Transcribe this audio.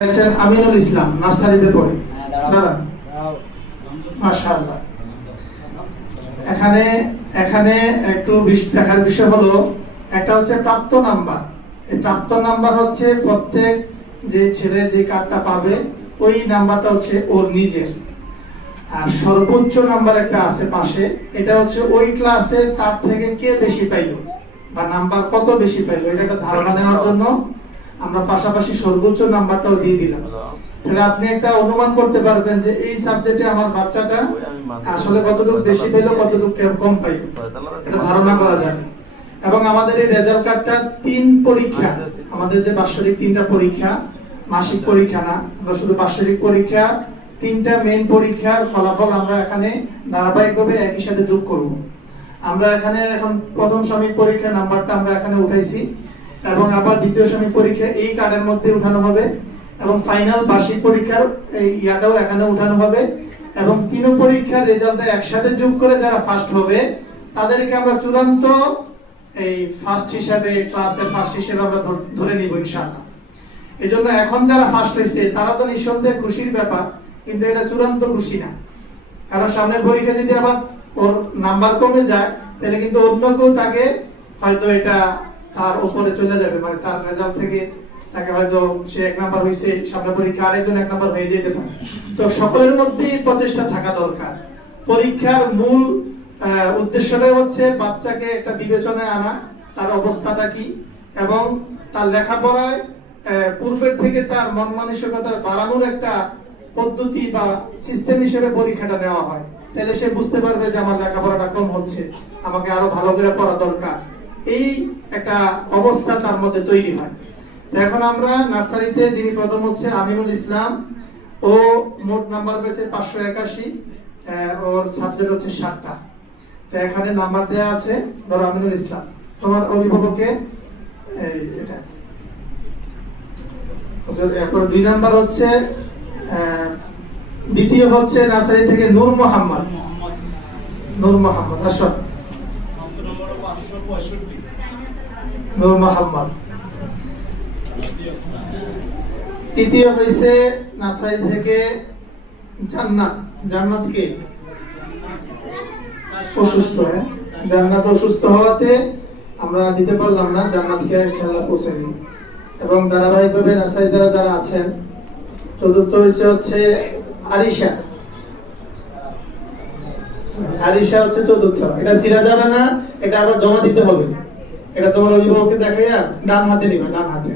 আমিনুল ইসলাম নার্সারিতে পড়ে। মাশাআল্লাহ। এখানে একটু দেখার বিষয় হলো, একটা হচ্ছে প্রাপ্ত নাম্বার। এই প্রাপ্ত নাম্বার হচ্ছে প্রত্যেক যে ছেলে যে কার্ডটা পাবে ওই নাম্বারটা হচ্ছে ওর নিজের। আর সর্বোচ্চ নাম্বার একটা আছে পাশে, এটা হচ্ছে ওই ক্লাসে তার থেকে কে বেশি পাইলো বা নাম্বার কত বেশি পাইলো, এটা একটা ধারণা নেওয়ার জন্য আমরা পাশাপাশি সর্বোচ্চ নাম্বারটাও দিয়ে দিলাম। তাহলে আপনি একটা অনুমান করতে পারবেন যে এই সাবজেক্টে আমার বাচ্চাটা আসলে কতটুকু বেশি পেলো কতটুকু কম পাইলো, এটা ধারণা করা যাবে। এবং আমাদের এই রেজাল্ট কার্ডটা 3 পরীক্ষা, আমাদের যে বাৎসরিক 3টা পরীক্ষা, মাসিক পরীক্ষা না, আমরা শুধু বাৎসরিক পরীক্ষা 3টা মেইন পরীক্ষার ফলাফল আমরা এখানে ধারাবাহিকভাবে একই সাথে যোগ করব। আমরা এখানে এখন প্রথম সাময়িক পরীক্ষার নাম্বারটা আমরা এখানে উঠাইছি এবং আবার দ্বিতীয় সাময়িক পরীক্ষা এই কার্ডের মধ্যে উঠানো হবে এবং ফাইনাল বার্ষিক পরীক্ষার এই ইয়াটাও এখানে উঠানো হবে এবং 3 পরীক্ষার রেজাল্টটা একসাথে যোগ করে যারা ফার্স্ট হবে তাদেরকে আমরা চূড়ান্ত এই ফার্স্ট হিসাবে, ক্লাসের ফার্স্ট হিসেবে আমরা ধরে নিব ইনশাআল্লাহ। এজন্য এখন যারা ফার্স্ট হয়েছে তারা তো নিঃসন্দেহে খুশির ব্যাপার, কিন্তু এটা চূড়ান্ত খুশি না। কারণ সামনের পরীক্ষা যদি আবার ওর নাম্বার কমে যায় তাহলে কিন্তু অন্য কেউ তাকে হয়তো এটা তার উপরে চলে যাবে, মানে তার রেজাল্ট থেকে তাকে হয়তো সে 1 নাম্বার হয়েছে, সামনের পরীক্ষা আরেকজন 1 নাম্বার হয়ে যেতে পারে। তো সকলের মধ্যেই প্রচেষ্টা থাকা দরকার। পরীক্ষার মূল উদ্দেশ্যটা হচ্ছে বাচ্চাকে একটা বিবেচনায় আনা, তার অবস্থাটা কি এবং তার লেখাপড়ায় পূর্বের থেকে তার মন মানসিকতা বাড়ানোর একটা পদ্ধতি বা সিস্টেম হিসেবে পরীক্ষাটা নেওয়া হয়। তাহলে সে বুঝতে পারবে যে আমার লেখাপড়াটা কম হচ্ছে, আমাকে আরো ভালো করে পড়া দরকার, এই একটা অবস্থা তার মধ্যে তৈরি হয়। এখন আমরা নার্সারিতে যিনি প্রথম হচ্ছে আমিনুল ইসলাম, ও মোট নাম্বার পেয়েছে 581, ওর সাবজেক্ট হচ্ছে 7টা। তো এখানে নাম্বার দেয়া আছে, ধরো আমিনুল ইসলাম, তোমার অভিভাবককে এটা। এরপর 2 নাম্বার হচ্ছে দ্বিতীয় হচ্ছে নার্সারি থেকে নূর মোহাম্মদ। আসো নূর মোহাম্মদ। তৃতীয় হয়েছে নার্সারি থেকে জান্নাতকে অসুস্থ, জান্নাত অসুস্থ হওয়াতে আমরা দিতে পারলাম না, জান্নাতকে ইনশাআল্লাহ পৌঁছে দিই। এবং ধারাবাহিকভাবে নার্সারি দ্বারা যারা আছেন, চতুর্থ হচ্ছে আরিশা হচ্ছে চতুর্থ। এটা ছিঁড়া যাবে না, এটা আবার জমা দিতে হবে। এটা তোমার অভিভাবককে দেখাইয়া ডান হাতে নিবে, ডান হাতে।